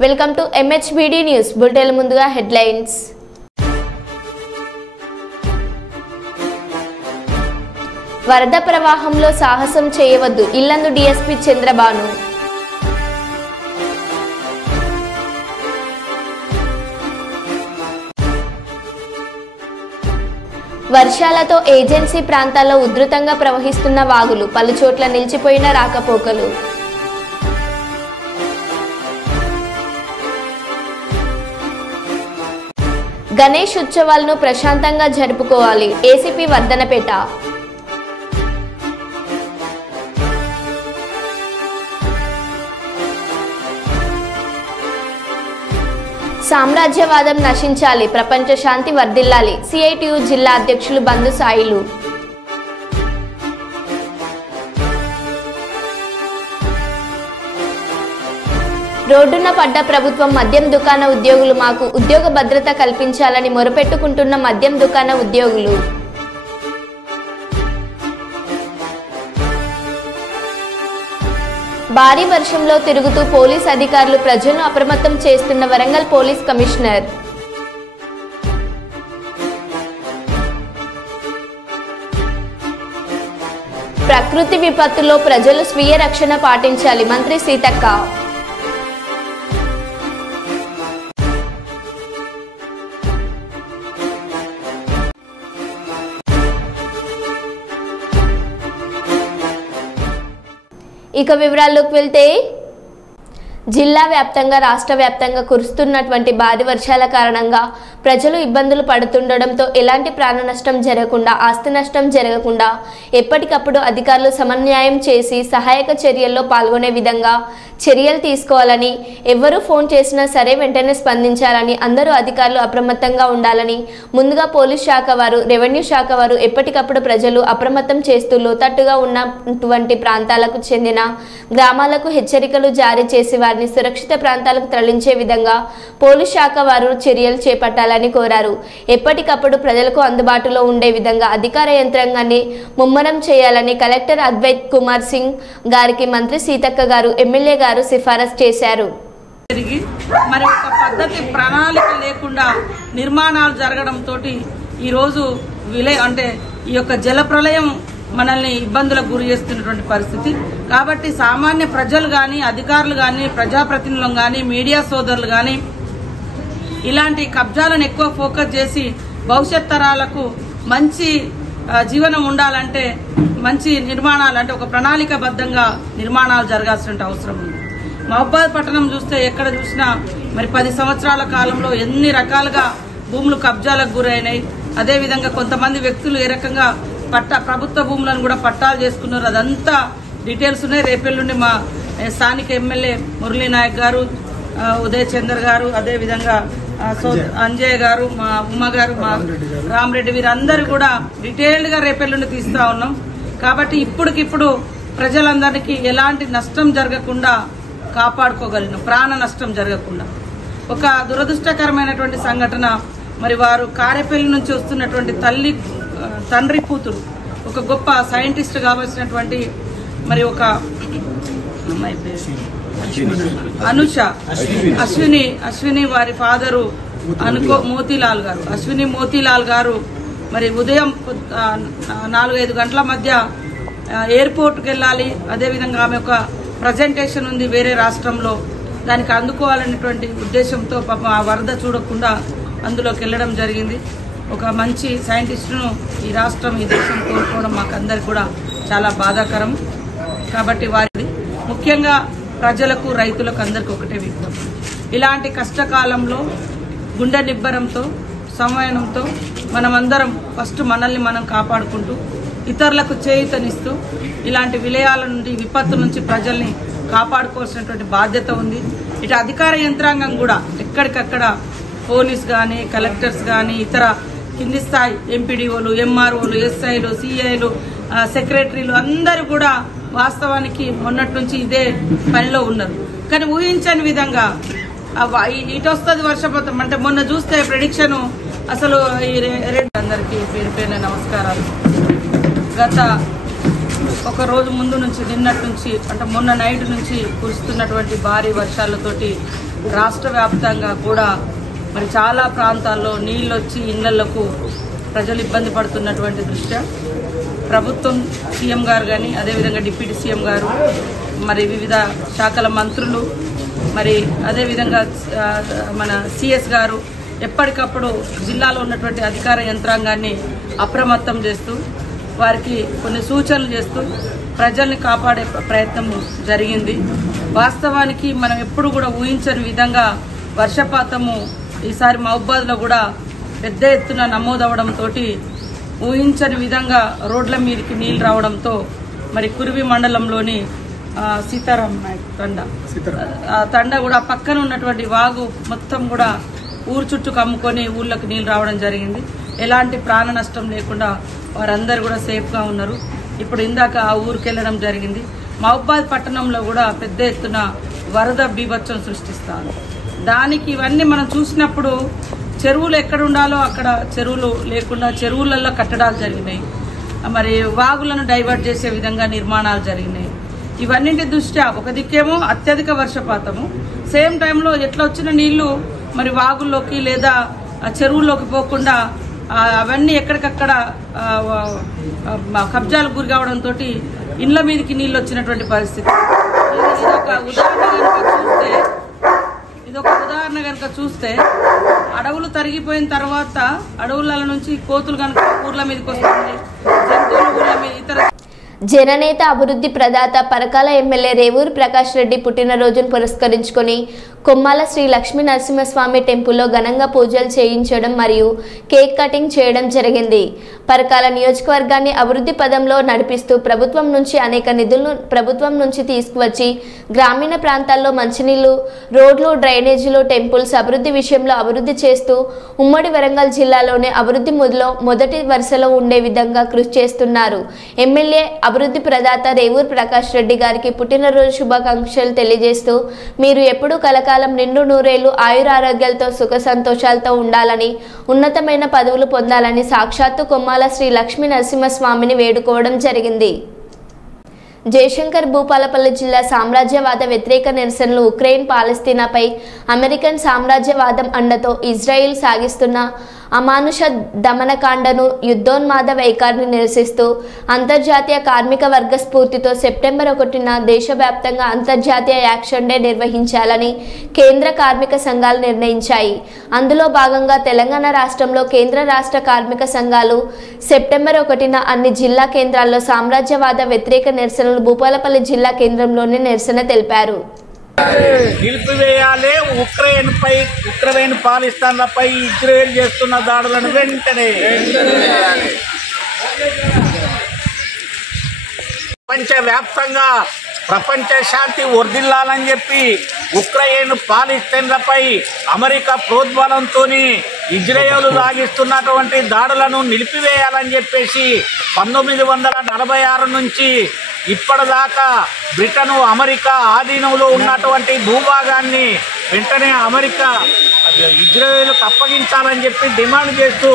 Welcome to MHBD news bulletin. ముందుగా headlines. వరద ప్రవాహంలో సాహసం చేయవద్దు, ఇల్లందు డీఎస్పీ చంద్రబాను. వర్షాలతో ఏజెన్సీ ప్రాంతాల్లో ఉధృతంగా ప్రవహిస్తున్న వాగులు, పలుచోట్ల నిలిచిపోయిన రాకపోకలు. గణేష్ ఉత్సవాలను ప్రశాంతంగా జరుపుకోవాలి, ఏసీపీ వర్ధనపేట. సామ్రాజ్యవాదం నశించాలి, ప్రపంచ శాంతి వర్ధిల్లాలి, సిఐటియు జిల్లా అధ్యక్షులు బంధు సాయిలు. రోడ్డున పడ్డ ప్రభుత్వం మద్యం దుకాణ ఉద్యోగులు, మాకు ఉద్యోగ భద్రత కల్పించాలని మొరపెట్టుకుంటున్న మద్యం దుకాణ ఉద్యోగులు. భారీ వర్షంలో తిరుగుతూ పోలీస్ అధికారులు ప్రజలను అప్రమత్తం చేస్తున్న వరంగల్ పోలీస్ కమిషనర్. ప్రకృతి విపత్తులో ప్రజలు స్వీయ రక్షణ పాటించాలి, మంత్రి సీతక్క. ఇక వివరాల్లోకి వెళ్తే, జిల్లా వ్యాప్తంగా రాష్ట్ర వ్యాప్తంగా కురుస్తున్నటువంటి భారీ వర్షాల కారణంగా ప్రజలు ఇబ్బందులు పడుతుండడంతో ఎలాంటి ప్రాణ నష్టం జరగకుండా, ఆస్తి నష్టం జరగకుండా ఎప్పటికప్పుడు అధికారులు సమన్వయం చేసి సహాయక చర్యల్లో పాల్గొనే విధంగా చర్యలు తీసుకోవాలని, ఎవరు ఫోన్ చేసినా సరే వెంటనే స్పందించాలని, అందరూ అధికారులు అప్రమత్తంగా ఉండాలని ముందుగా పోలీస్ శాఖ వారు, రెవెన్యూ శాఖ వారు ఎప్పటికప్పుడు ప్రజలు అప్రమత్తం చేస్తూ లోతట్టుగా ఉన్నటువంటి ప్రాంతాలకు చెందిన గ్రామాలకు హెచ్చరికలు జారీ చేసి వారిని సురక్షిత ప్రాంతాలకు తరలించే విధంగా పోలీస్ శాఖ వారు చర్యలు చేపట్టాలని కోరారు. ఎప్పటికప్పుడు ప్రజలకు అందుబాటులో ఉండే విధంగా అధికార యంత్రాంగాన్ని ముమ్మరం చేయాలని కలెక్టర్ అద్వైత్ కుమార్ సింగ్ గారికి మంత్రి సీతక్క గారు, ఎమ్మెల్యే గారు సిఫారసు చేశారు. మరి ఒక పద్ధతి ప్రణాళిక లేకుండా నిర్మాణాలు జరగడంతో ఈరోజు అంటే ఈ యొక్క జల ప్రళయం మనల్ని ఇబ్బందులకు గురి చేస్తున్నటువంటి పరిస్థితి. కాబట్టి సామాన్య ప్రజలు కానీ, అధికారులు కానీ, ప్రజాప్రతినిధులు కానీ, మీడియా సోదరులు కానీ ఇలాంటి కబ్జాలను ఎక్కువ ఫోకస్ చేసి భవిష్యత్ తరాలకు మంచి జీవనం ఉండాలంటే, మంచి నిర్మాణాలు అంటే ఒక ప్రణాళికాబద్ధంగా నిర్మాణాలు జరగాల్సిన అవసరం ఉంది. మహబూబాద్ పట్టణం చూస్తే ఎక్కడ చూసినా మరి 10 సంవత్సరాల కాలంలో ఎన్ని రకాలుగా భూములు కబ్జాలకు గురైనాయి. అదేవిధంగా కొంతమంది వ్యక్తులు ఏ రకంగా ప్రభుత్వ భూములను కూడా పట్టాలు చేసుకున్నారు. అదంతా డీటెయిల్స్ ఉన్నాయి. రేపెల్లుండి మా స్థానిక ఎమ్మెల్యే మురళీ నాయక్ గారు, ఉదయ్ చందర్ గారు, అదేవిధంగా అంజయ్ గారు, మా ఉమ్మ గారు, మా రామరెడ్డి వీరందరూ కూడా డీటెయిల్డ్ గా రేపెల్లుండి తీస్తా ఉన్నాం. కాబట్టి ఇప్పటికిప్పుడు ప్రజలందరికీ ఎలాంటి నష్టం జరగకుండా కాపాడుకోగలను, ప్రాణ నష్టం జరగకుండా. ఒక దురదృష్టకరమైనటువంటి సంఘటన, మరి వారు కారేపల్లి నుంచి వస్తున్నటువంటి తండ్రి కూతురు, ఒక గొప్ప సైంటిస్ట్ కావాల్సినటువంటి మరి ఒక అమ్మాయి పేరు అనుష, అశ్విని వారి ఫాదరు మోతీలాల్ గారు, అశ్విని మోతీలాల్ గారు మరి ఉదయం 4-5 గంటల మధ్య ఎయిర్పోర్ట్కి వెళ్ళాలి. అదేవిధంగా ఆమె ఒక ప్రజెంటేషన్ ఉంది వేరే రాష్ట్రంలో, దానికి అందుకోవాలనేటువంటి ఉద్దేశంతో పాపం ఆ వరద చూడకుండా అందులోకి వెళ్ళడం జరిగింది. ఒక మంచి సైంటిస్టును ఈ రాష్ట్రం, ఈ దేశం కోల్పోవడం మాకందరికి కూడా చాలా బాధాకరం. కాబట్టి వారి ముఖ్యంగా ప్రజలకు, రైతులకు అందరికీ ఒకటే విజ్ఞప్తి, ఇలాంటి కష్టకాలంలో గుండె నిబ్బరంతో, సంయమనంతో మనమందరం ఫస్ట్ మనల్ని మనం కాపాడుకుంటూ ఇతరులకు చేయూతనిస్తూ ఇలాంటి విలయాల నుండి, విపత్తు నుంచి ప్రజల్ని కాపాడుకోవాల్సినటువంటి బాధ్యత ఉంది. ఇటు అధికార యంత్రాంగం కూడా ఎక్కడికక్కడ పోలీస్ కానీ, కలెక్టర్స్ కానీ, ఇతర కింది స్థాయి ఎంపీడీఓలు, ఎంఆర్ఓలు, ఎస్ఐలు, సిఐలు, సెక్రటరీలు అందరూ కూడా వాస్తవానికి మొన్నటి నుంచి ఇదే పనిలో ఉన్నారు. కానీ ఊహించని విధంగా ఇటు వస్తుంది వర్షపాతం అంటే మొన్న చూస్తే ప్రెడిక్షన్ అసలు అందరికీ పేరు పేరున నమస్కారాలు. గత ఒక రోజు ముందు నుంచి, నిన్నటి నుంచి అంటే మొన్న నైట్ నుంచి కురుస్తున్నటువంటి భారీ వర్షాలతోటి రాష్ట్ర వ్యాప్తంగా కూడా మరి చాలా ప్రాంతాల్లో నీళ్ళు వచ్చి ఇళ్లకు ప్రజలు ఇబ్బంది పడుతున్నటువంటి దృష్ట్యా ప్రభుత్వం సీఎం గారు కానీ అదేవిధంగా డిప్యూటీ సీఎం గారు మరి వివిధ శాఖల మంత్రులు మరి అదేవిధంగా మన సిఎస్ గారు ఎప్పటికప్పుడు జిల్లాలో ఉన్నటువంటి అధికార యంత్రాంగాన్ని అప్రమత్తం చేస్తూ వారికి కొన్ని సూచనలు చేస్తూ ప్రజల్ని కాపాడే ప్రయత్నం జరిగింది. వాస్తవానికి మనం ఎప్పుడు కూడా ఊహించని విధంగా వర్షపాతము ఈసారి మహబూబాద్లో కూడా పెద్ద ఎత్తున నమోదవడంతో ఊహించని విధంగా రోడ్ల మీదకి నీళ్లు రావడంతో మరి కురివి మండలంలోని సీతారాం నాయక్ తండ కూడా పక్కన ఉన్నటువంటి వాగు మొత్తం కూడా ఊరు చుట్టూ కమ్ముకొని ఊళ్ళకి నీళ్లు రావడం జరిగింది. ఎలాంటి ప్రాణ నష్టం లేకుండా వారందరూ కూడా సేఫ్గా ఉన్నారు. ఇప్పుడు ఇందాక ఆ ఊరికి వెళ్ళడం జరిగింది. మహబూబాద్ పట్టణంలో కూడా పెద్ద ఎత్తున వరద బీభత్సం సృష్టిస్తారు. దానికి ఇవన్నీ మనం చూసినప్పుడు చెరువులు ఎక్కడ ఉండాలో అక్కడ చెరువులు లేకుండా చెరువులలో కట్టడాలు జరిగినాయి. మరి వాగులను డైవర్ట్ చేసే విధంగా నిర్మాణాలు జరిగినాయి. ఇవన్నింటి దృష్ట్యా ఒక దిక్కేమో అత్యధిక వర్షపాతము, సేమ్ టైంలో ఎట్లా వచ్చిన నీళ్లు మరి వాగుల్లోకి లేదా చెరువుల్లోకి పోకుండా అవన్నీ ఎక్కడికక్కడ కబ్జాలకు గురి కావడంతో ఇండ్ల మీదకి నీళ్లు వచ్చినటువంటి పరిస్థితి. ఇదొక ఉదాహరణ కనుక చూస్తే అడవులు తరిగిపోయిన తర్వాత అడవుల నుంచి కోతులు కనుక ఊర్ల మీదకి వస్తున్నాయి, జంతువులు ఊర్ల మీద ఇతర. జననేత అభివృద్ధి ప్రదాత పరకాల ఎమ్మెల్యే రేవూరు ప్రకాష్ రెడ్డి పుట్టినరోజును పురస్కరించుకొని కొమ్మాల శ్రీ లక్ష్మీ నరసింహస్వామి టెంపుల్లో ఘనంగా పూజలు చేయించడం మరియు కేక్ కటింగ్ చేయడం జరిగింది. పరకాల నియోజకవర్గాన్ని అభివృద్ధి పదంలో నడిపిస్తూ ప్రభుత్వం నుంచి అనేక నిధులను ప్రభుత్వం నుంచి తీసుకువచ్చి గ్రామీణ ప్రాంతాల్లో మంచినీళ్లు, రోడ్లు, డ్రైనేజీలు, టెంపుల్స్ అభివృద్ధి విషయంలో అభివృద్ధి చేస్తూ ఉమ్మడి వరంగల్ జిల్లాలోనే అభివృద్ధి మొదటి వరుసలో ఉండే విధంగా కృషి చేస్తున్నారు. ఎమ్మెల్యే అభివృద్ధి ప్రదాత రేవూరు ప్రకాష్ రెడ్డి గారికి పుట్టినరోజు శుభాకాంక్షలు తెలియజేస్తూ మీరు ఎప్పుడూ కలకాలం నిండు నూరేళ్లు ఆయురారోగ్యాలతో సుఖ సంతోషాలతో ఉండాలని, ఉన్నతమైన పదవులు పొందాలని సాక్షాత్తు కొమ్మాల శ్రీ లక్ష్మీ నరసింహస్వామిని వేడుకోవడం జరిగింది. జయశంకర్ భూపాలపల్లి జిల్లా సామ్రాజ్యవాద వ్యతిరేక నిరసనలు ఉక్రెయిన్ పాలస్తీనాపై అమెరికన్ సామ్రాజ్యవాదం అండతో ఇజ్రాయిల్ సాగిస్తున్న అమానుష దమనకాండను, యుద్ధోన్మాద వైఖరిని నిరసిస్తూ అంతర్జాతీయ కార్మిక వర్గ స్ఫూర్తితో సెప్టెంబర్ 1న దేశవ్యాప్తంగా అంతర్జాతీయ యాక్షన్ డే నిర్వహించాలని కేంద్ర కార్మిక సంఘాలు నిర్ణయించాయి. అందులో భాగంగా తెలంగాణ రాష్ట్రంలో కేంద్ర రాష్ట్ర కార్మిక సంఘాలు సెప్టెంబర్ 1న అన్ని జిల్లా కేంద్రాల్లో సామ్రాజ్యవాద వ్యతిరేక నిరసనలు భూపాలపల్లి జిల్లా కేంద్రంలోనే నిరసన తెలిపారు. నిలిపివేయాలి, ఉక్రెయిన్ పాలిస్తాన్లపై ఇజ్రాయెల్ చేస్తున్న దాడులను వెంటనే ప్రపంచవ్యాప్తంగా ప్రపంచ శాంతి వర్ధిల్లాలని చెప్పి ఉక్రెయిన్ పాలిస్తీన్లపై అమెరికా ప్రోద్బలంతో ఇజ్రాయెల్ సాగిస్తున్నటువంటి దాడులను నిలిపివేయాలని చెప్పేసి 1946 నుంచి ఇప్పటిదాకా బ్రిటన్, అమెరికా ఆధీనంలో ఉన్నటువంటి భూభాగాన్ని వెంటనే అమెరికా ఇజ్రాయెల్కు అప్పగించాలని చెప్పి డిమాండ్ చేస్తూ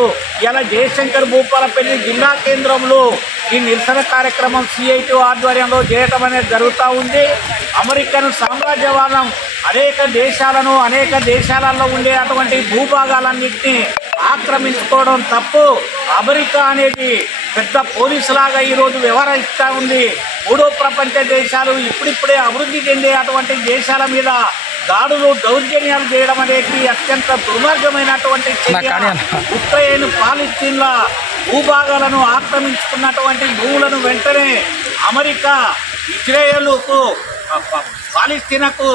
ఇలా జయశంకర్ భూపాలపల్లి జిల్లా కేంద్రంలో ఈ నిరసన కార్యక్రమం CIT ఆధ్వర్యంలో చేయటం అనేది జరుగుతూ ఉంది. అమెరికన్ సామ్రాజ్యవాదం అనేక దేశాలలో ఉండే అటువంటి భూభాగాలన్నింటినీ ఆక్రమించుకోవడం తప్పు. అమెరికా అనేది పెద్ద పోలీసులాగా ఈరోజు వ్యవహరిస్తూ ఉంది. మూడో ప్రపంచ దేశాలు ఇప్పుడిప్పుడే అభివృద్ధి చెందే అటువంటి దేశాల మీద దాడులు, దౌర్జన్యాలు చేయడం అనేది అత్యంత దుర్మార్గమైనటువంటి చర్య. ఉక్రెయిన్ పాలస్తీన్ల భూభాగాలను ఆక్రమించుకున్నటువంటి భూములను వెంటనే అమెరికా ఇజ్రాయెల్కు, పాలస్తీనాకు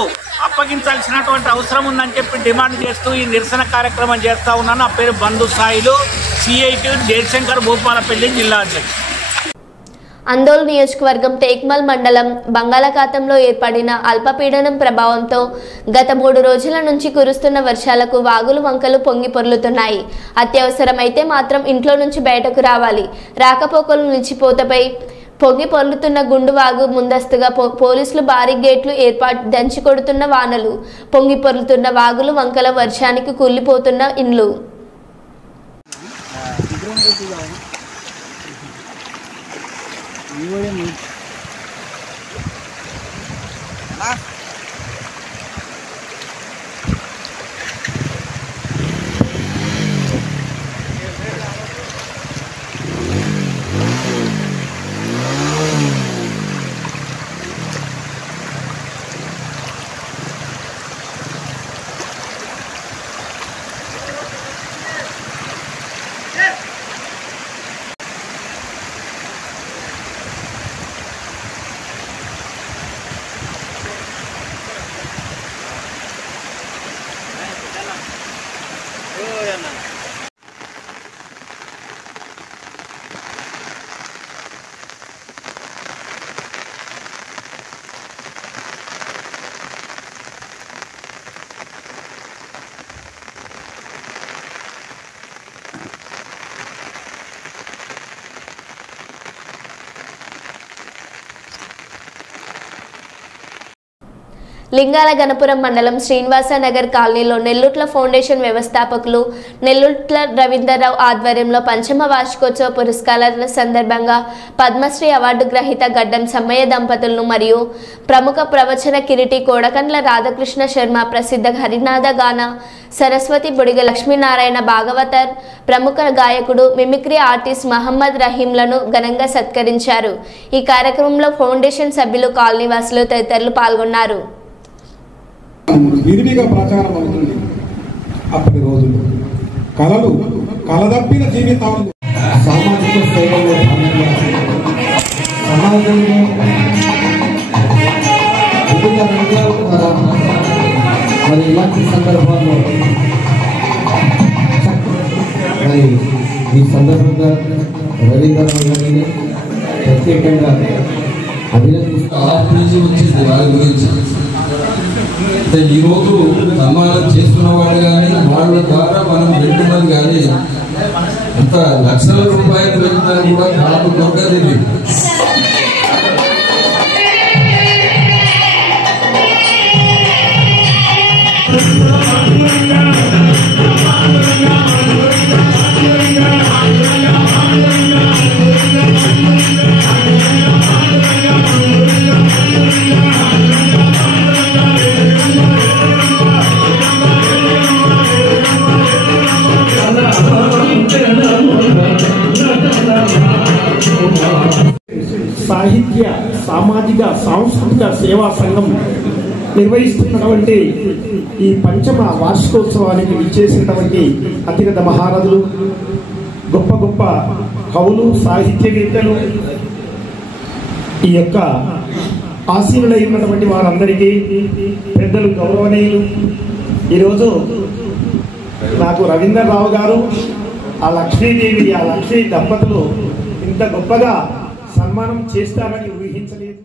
అప్పగించాల్సినటువంటి అవసరం ఉందని చెప్పి డిమాండ్ చేస్తూ ఈ నిరసన కార్యక్రమం చేస్తూ ఉన్నాను. నా పేరు బంధు సాయిలు, CIT జయశంకర్ భూపాలపల్లి జిల్లా అధ్యక్షుడు. అందోల్ నియోజకవర్గం టేక్మల్ మండలం బంగాళాఖాతంలో ఏర్పడిన అల్పపీడనం ప్రభావంతో గత 3 రోజుల నుంచి కురుస్తున్న వర్షాలకు వాగులు, వంకలు పొంగి పొర్లుతున్నాయి. అత్యవసరమైతే మాత్రం ఇంట్లో నుంచి బయటకు రావాలి. రాకపోకలు నిలిచిపోతపై పొంగి పొర్లుతున్న గుండువాగు ముందస్తుగా పోలీసులు భారీ గేట్లు ఏర్పాటు. దంచి కొడుతున్న వానలు, పొంగి పొర్లుతున్న వాగులు, వంకల వర్షానికి కూలిపోతున్న ఇండ్లు. లింగాల గణపురం మండలం శ్రీనివాసనగర్ కాలనీలో నెల్లుట్ల ఫౌండేషన్ వ్యవస్థాపకులు నెల్లుట్ల రవీందర్రావు ఆధ్వర్యంలో పంచమ వార్షికోత్సవ పురస్కారాల సందర్భంగా పద్మశ్రీ అవార్డు గ్రహీత గడ్డం సమ్మయ్య దంపతులను మరియు ప్రముఖ ప్రవచన కిరీటి కోడకండ్ల రాధాకృష్ణ శర్మ, ప్రసిద్ధ హరినాథ గాన సరస్వతి బుడిగ లక్ష్మీనారాయణ భాగవతర్, ప్రముఖ గాయకుడు మిమిక్రీ ఆర్టిస్ట్ మహమ్మద్ రహీంలను ఘనంగా సత్కరించారు. ఈ కార్యక్రమంలో ఫౌండేషన్ సభ్యులు, కాలనీవాసులు తదితరులు పాల్గొన్నారు. విరివిగా ప్రచారం అవుతుంది. అప్పటి రోజులు కళలు కలదప్పిన జీవితాలు సామాజిక సేవలో సమాజంలో వివిధ రంగాల ద్వారా మరి ఇలాంటి సందర్భాల్లో మరి ఈ సందర్భంగా రవీంద్రరావు గారిని ప్రత్యేకంగా వచ్చింది వారి గురించి. ఈరోజు సన్మానం చేస్తున్న వాళ్ళు కానీ వాళ్ళ ద్వారా మనం వింటున్నది కానీ అంత లక్షల రూపాయలు వెళ్తారు కూడా కాదు దొరకదు. సాహిత్య, సామాజిక, సాంస్కృతిక సేవా సంఘం నిర్వహిస్తున్నటువంటి ఈ పంచమ వార్షికోత్సవానికి విచ్చేసినటువంటి అతిరథ మహారథులు, గొప్ప గొప్ప కవులు, సాహిత్యవేత్తలు, ఈ యొక్క ఆశీనులైనటువంటి వారందరికీ, పెద్దలు, గౌరవనీయులు, ఈరోజు నాకు రవీంద్రరావు గారు, ఆ లక్ష్మీదేవి, ఆ లక్ష్మీ దంపతులు ఇంత గొప్పగా సన్మానం చేస్తారని ఊహించలేదు.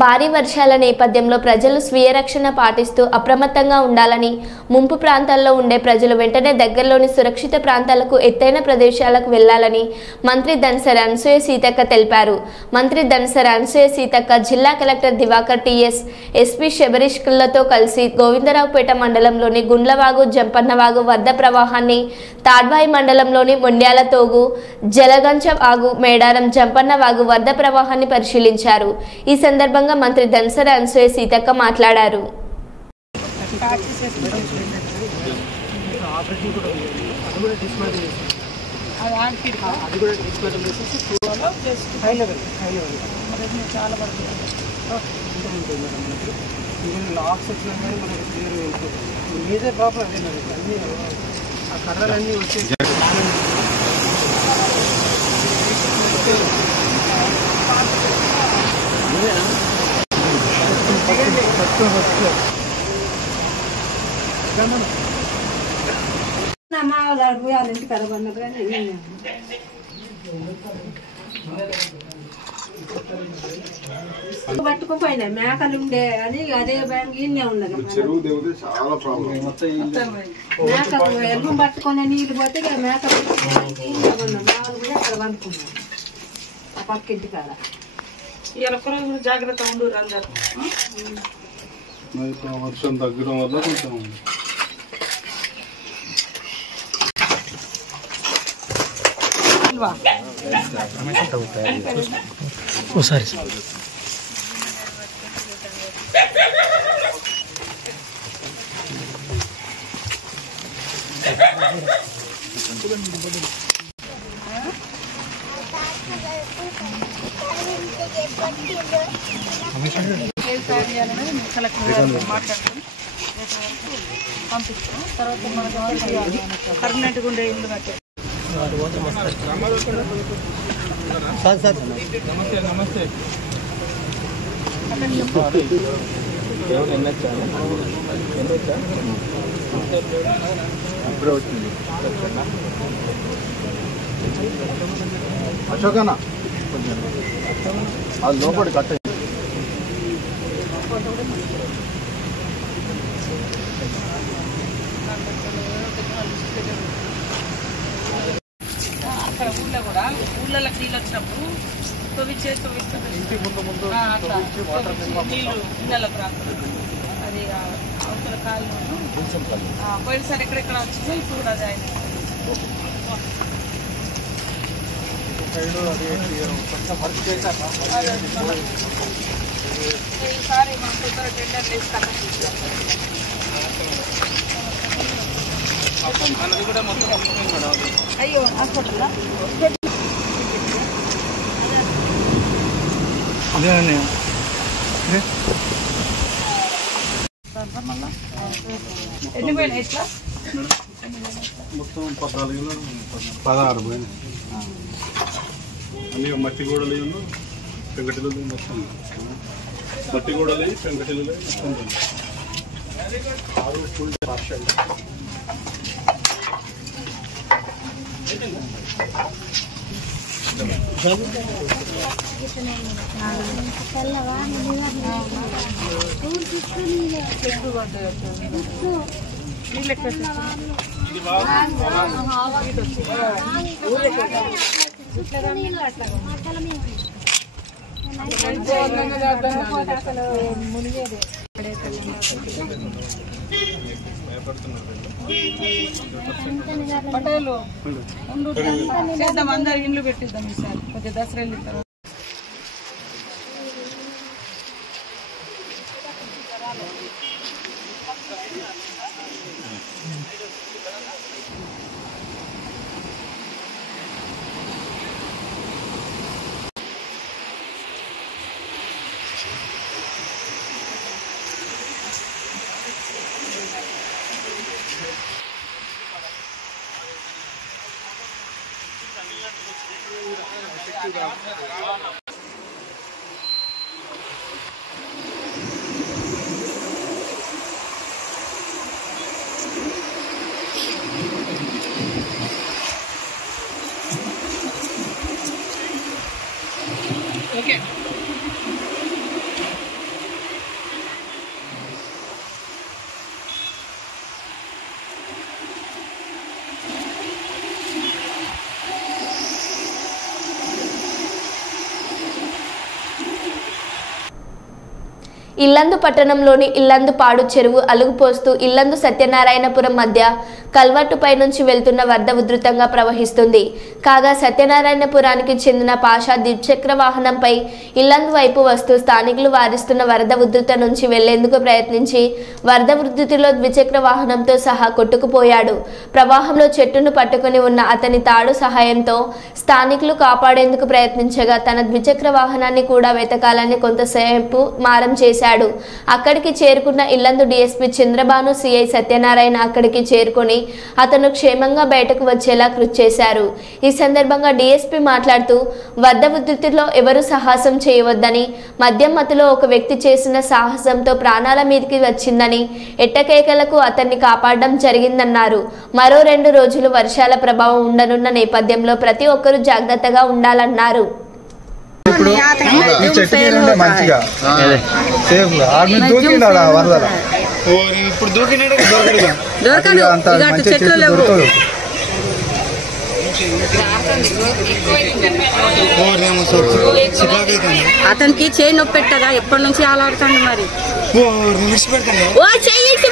భారీ వర్షాల నేపథ్యంలో ప్రజలు స్వీయ రక్షణ పాటిస్తూ అప్రమత్తంగా ఉండాలని, ముంపు ప్రాంతాల్లో ఉండే ప్రజలు వెంటనే దగ్గరలోని సురక్షిత ప్రాంతాలకు, ఎత్తైన ప్రదేశాలకు వెళ్లాలని మంత్రి ధనసరి అనసూయ సీతక్క తెలిపారు. మంత్రి ధనసరి అనసూయ సీతక్క జిల్లా కలెక్టర్ దివాకర్ టీఎస్, ఎస్పీ శబరీష్లతో కలిసి గోవిందరావుపేట మండలంలోని గుండ్లవాగు, జంపన్నవాగు వద్ద ప్రవాహాన్ని, తాడ్వాయి మండలంలోని మొండ్యాల తోగు, జలగంచ వాగు, మేడారం, జంపన్నవాగు వద్ద ప్రవాహాన్ని పరిశీలించారు. ఈ సందర్భంగా మంత్రి ధనసరి అనసూయ సీతక్క మాట్లాడారు. మేజర్ ప్రాబ్లం అదే అన్ని ఆ కర్రలన్నీ వచ్చేసి పట్టుకుపోయినా మేకలు ఉండే అని అదే బ్యాంక్ ఇన్నే ఉన్నది. మేకలు ఎల్లు పట్టుకునే నీళ్లు పోతే మేకలు కూడా అక్కడ పండుకున్నాం ఆ పక్కింటి కాడ. జాగ్రత్త ఉండు అందరూ. వర్షం తగ్గడం వల్ల కొంచెం ఒకసారి పంపిస్తాం. తర్వాత మనకు పర్మనెంట్గా ఉండే ఇల్లు కట్టే నమస్తే అశోకనా అది లోపలి కట్ట అక్కడ ఊళ్ళో కూడా ఊళ్ళకి నీళ్ళు వచ్చినప్పుడు తవ్వించి ఇంటి ముందు నీళ్ళు ఇళ్ళకి రాకుండా అది అవతల కాళ్ళు పోయినసారి ఎక్కడెక్కడ వచ్చిందో ఇప్పుడు కూడా అది ఆయన ఈసారి మా తొందర టెండర్లు వేసి అయ్యో హాస్పిటల్ ఎన్ని పోయినాయి ఇట్లా మొత్తం 16 పోయినాయి అన్ని మట్టి గోడలు పెంకటిలు మొత్తం మట్టి గోడలు పెంకటిలు మొత్తం 6 ఫుల్ పార్షల్ పటేలు చేద్దాం అందరు ఇండ్లు పెట్టిద్దాం ఈసారి కొద్దిగా దసరా వెళ్ళిన తర్వాత ఓకే ఇల్లందు పట్టణంలోని ఇల్లందుపాడు చెరువు అలుగుపోస్తూ ఇల్లందు సత్యనారాయణపురం మధ్య కల్వర్టుపై నుంచి వెళ్తున్న వరద ఉధృతంగా ప్రవహిస్తుంది. కాగా సత్యనారాయణపురానికి చెందిన పాషా ద్విచక్ర వాహనంపై ఇల్లందు వైపు వస్తూ స్థానికులు వారిస్తున్న వరద ఉధృత నుంచి వెళ్లేందుకు ప్రయత్నించి వరద ఉధృతిలో ద్విచక్ర వాహనంతో సహా కొట్టుకుపోయాడు. ప్రవాహంలో చెట్టును పట్టుకుని ఉన్న అతని తాడు సహాయంతో స్థానికులు కాపాడేందుకు ప్రయత్నించగా తన ద్విచక్ర వాహనాన్ని కూడా వెతకాలని కొంతసేపు మారం చేశాడు. అక్కడికి చేరుకున్న ఇల్లందు డీఎస్పీ చంద్రబాను సిఐ సత్యనారాయణ అక్కడికి చేరుకొని అతను క్షేమంగా బయటకు వచ్చేలా కృషి చేశారు. ఈ సందర్భంగా డీఎస్పీ మాట్లాడుతూ వరద ఉధృతిలో ఎవరు సాహసం చేయవద్దని, మద్యం మత్తులో ఒక వ్యక్తి చేసిన సాహసంతో ప్రాణాల మీదకి వచ్చిందని, ఎట్టకేకలకు అతన్ని కాపాడడం జరిగిందన్నారు. మరో 2 రోజులు వర్షాల ప్రభావం ఉండనున్న నేపథ్యంలో ప్రతి ఒక్కరూ జాగ్రత్తగా ఉండాలన్నారు. ఇప్పుడు ఈ చెట్టు మీద మంచిగా సేఫ్ ఆర్మీ దూకినాడా వరదల ఇప్పుడు దూకినాడు దొరకడు అంత మంచి చెట్లు దొరకదు. అతనికి చేయి నొప్పి పెట్టదా ఎప్పటి నుంచి ఆలాడుతాడు మరి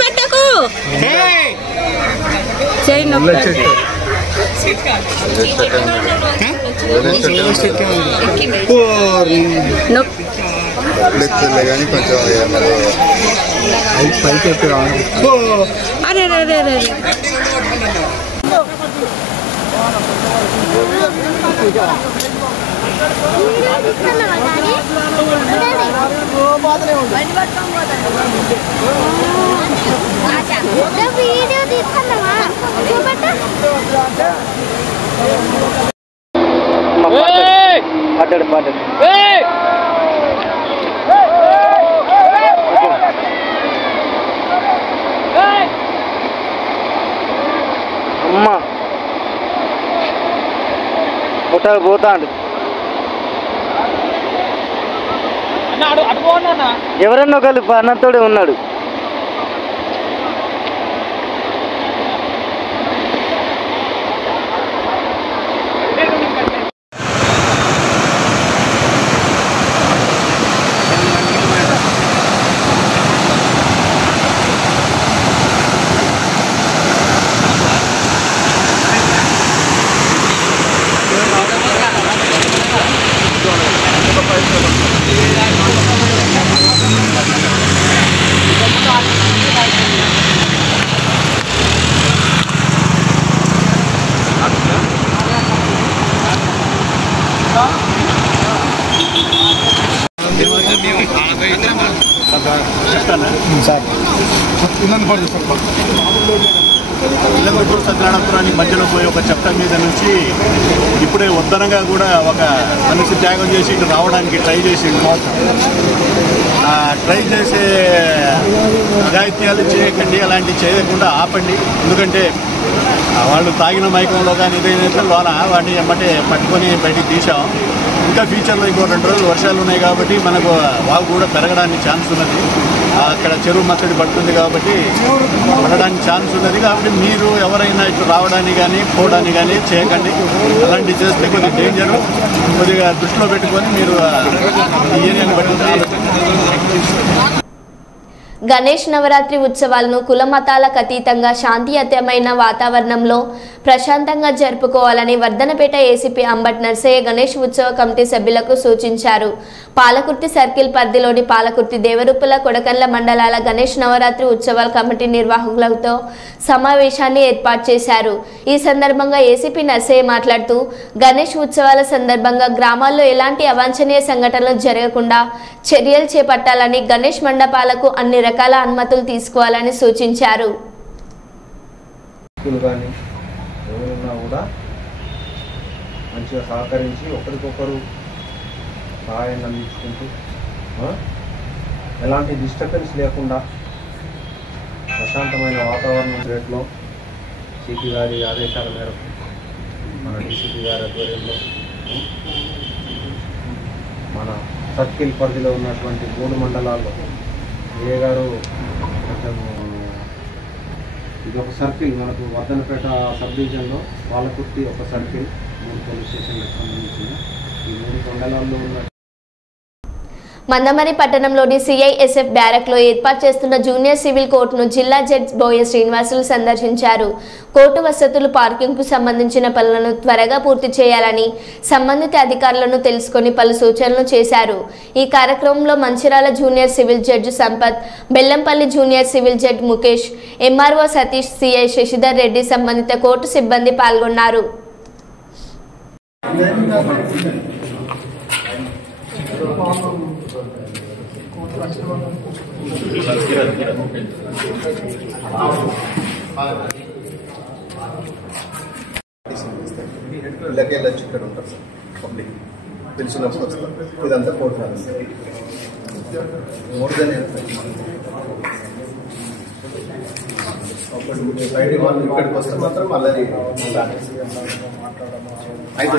పెట్టకు చేయి నొప్పి అరే వీడియో తీసుకున్నావా అమ్మా ఒకసారి పోతాడు ఎవరన్నా ఒకళ్ళు అన్నతోడే ఉన్నాడు. ఇల్లందుకూరు సత్యనారాయణపురానికి మధ్యలో పోయి ఒక చెప్ట మీద నుంచి ఇప్పుడే ఉద్దరంగా కూడా ఒక మనిషి త్యాగం చేసి ఇటు రావడానికి ట్రై చేసిండు. ట్రై చేసే అఘాయిత్యాలు చేయకండి, అలాంటివి చేయకుండా ఆపండి. ఎందుకంటే వాళ్ళు తాగిన మైకంలో కానీ ఇదైతే లోన వాడిని ఎమ్మటే పట్టుకొని బయటికి తీసాం. ఇంకా ఫ్యూచర్లో ఇంకో 2 రోజులు వర్షాలు ఉన్నాయి కాబట్టి మనకు వాగు కూడా పెరగడానికి ఛాన్స్ ఉన్నది. అక్కడ చెరువు మత్తడి పడుతుంది కాబట్టి పడడానికి ఛాన్స్ ఉన్నది. కాబట్టి మీరు ఎవరైనా ఇటు రావడానికి కానీ పోవడానికి కానీ చేయకండి. అలాంటివి చేస్తే కొద్దిగా డేంజరు, కొద్దిగా దృష్టిలో పెట్టుకొని మీరు ఈ ఏరియాని బట్టి ఆలోచించాలి. గణేష్ నవరాత్రి ఉత్సవాలను కుల మతాలకు అతీతంగా శాంతియుతమైన వాతావరణంలో ప్రశాంతంగా జరుపుకోవాలని వర్ధనపేట ఏసీపీ అంబట్ నర్సయ్య గణేష్ ఉత్సవ కమిటీ సభ్యులకు సూచించారు. పాలకుర్తి సర్కిల్ పరిధిలోని పాలకుర్తి, దేవరూపల, కొడకండ్ల మండలాల గణేష్ నవరాత్రి ఉత్సవాల కమిటీ నిర్వాహకులతో సమావేశాన్ని ఏర్పాటు చేశారు. ఈ సందర్భంగా ఏసీపీ నర్సయ్య మాట్లాడుతూ గణేష్ ఉత్సవాల సందర్భంగా గ్రామాల్లో ఎలాంటి అవాంఛనీయ సంఘటనలు జరగకుండా చర్యలు చేపట్టాలని, గణేష్ మండపాలకు అన్ని రకాల అనుమతులు తీసుకోవాలని సూచించారు. కూడా మంచిగా సహకరించి ఒకరికొకరు సహాయాన్ని అందించుకుంటూ ఎలాంటి డిస్టర్బెన్స్ లేకుండా ప్రశాంతమైన వాతావరణం రేట్లో సిపి గారి ఆదేశాల మేరకు మన డీసీపీ గారి ఆధ్వర్యంలో మన సర్కిల్ పరిధిలో ఉన్నటువంటి 3 మండలాల్లో ఏ గారు ఇది ఒక సర్కిల్ మనకు వర్ధనపేట సబ్ డివిజన్లో పాలకుర్తి ఒక సర్కిల్ 3 పోలీస్ స్టేషన్లకు సంబంధించిన ఈ 3 మండలాల్లో ఉన్న మందమరి పట్టణంలోని సిఐఎస్ఎఫ్ బ్యారక్లో ఏర్పాటు చేస్తున్న జూనియర్ సివిల్ కోర్టును జిల్లా జడ్జి బోయ శ్రీనివాసులు సందర్శించారు. కోర్టు వసతులు, పార్కింగ్కు సంబంధించిన పనులను త్వరగా పూర్తి చేయాలని సంబంధిత అధికారులను తెలుసుకొని పలు సూచనలు చేశారు. ఈ కార్యక్రమంలో Mancherial junior civil judge Sampath, Bellampalli junior civil judge Mukesh, MRO Satish, CI Sasidhar Reddy, సంబంధిత కోర్టు సిబ్బంది పాల్గొన్నారు. ఇళ్ళకి వెళ్ళొచ్చు, ఇక్కడ ఉంటారు సార్ పబ్లిక్ తెలిసినప్పుడు వస్తారు. ఇదంతా కోర్టు బయట వాళ్ళు ఇక్కడికి వస్తే మాత్రం అల్లరి అయితే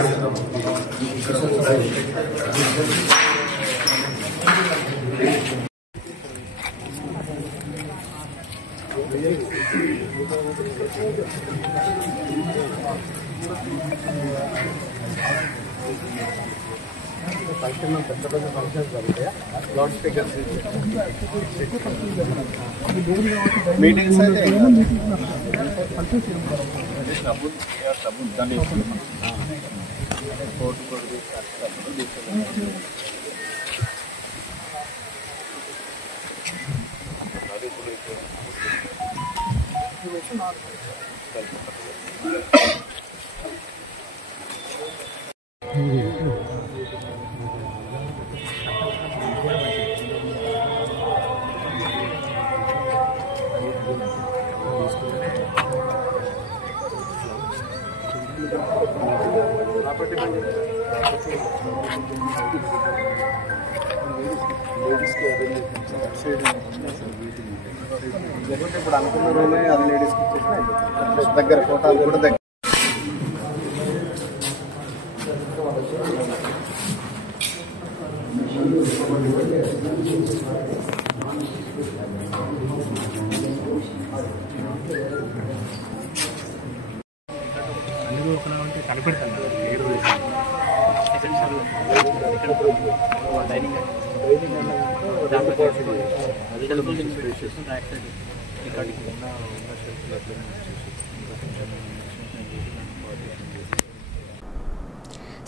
పెద్ద పెద్ద ఫంక్షన్స్ జరుగుతాయా, లౌడ్ స్పీకర్స్ మీటింగ్స్ అయితే ఇప్పుడు అనుకున్న రోజే అది లేడీస్కి ఇచ్చేసిన దగ్గర ఫోటోలు కూడా దగ్గర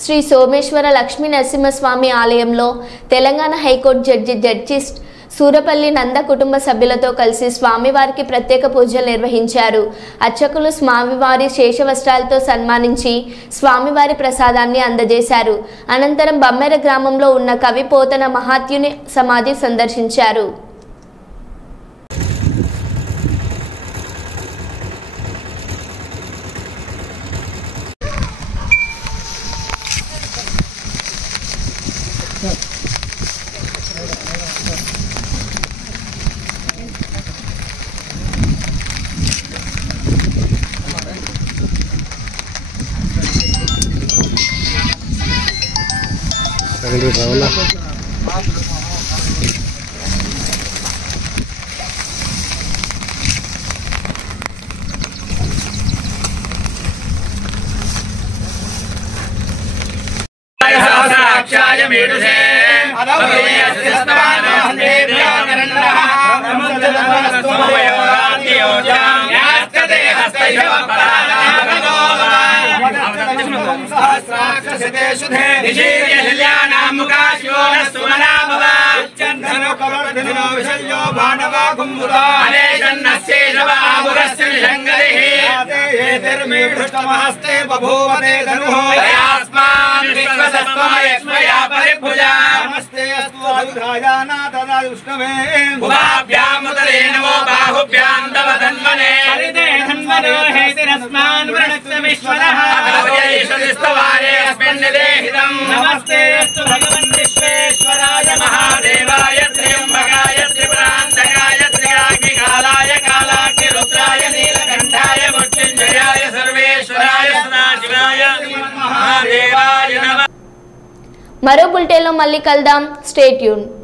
శ్రీ సోమేశ్వర లక్ష్మీ నరసింహస్వామి ఆలయంలో Telangana high court judge justice Surepalli Nanda కుటుంబ సభ్యులతో కలిసి స్వామివారికి ప్రత్యేక పూజలు నిర్వహించారు. అర్చకులు స్వామివారి శేషవస్త్రాలతో సన్మానించి స్వామివారి ప్రసాదాన్ని అందజేశారు. అనంతరం బమ్మెర గ్రామంలో ఉన్న కవి పోతన మహాత్యుని సమాధి సందర్శించారు. नमस्ते अस्तु भगवन् विश्वेश्वराय महादेवाय त्र्यंबकाय त्रिपुरान्तकाय त्रिकाग्निकालाय कालाग्निरुद्राय नीलकण्ठाय मृत्युञ्जयाय सर्वेश्वराय सदाशिवाय महादेवाय नमः। మరో బులెటిన్లో మళ్ళీ కలుద్దాం. Stay tune.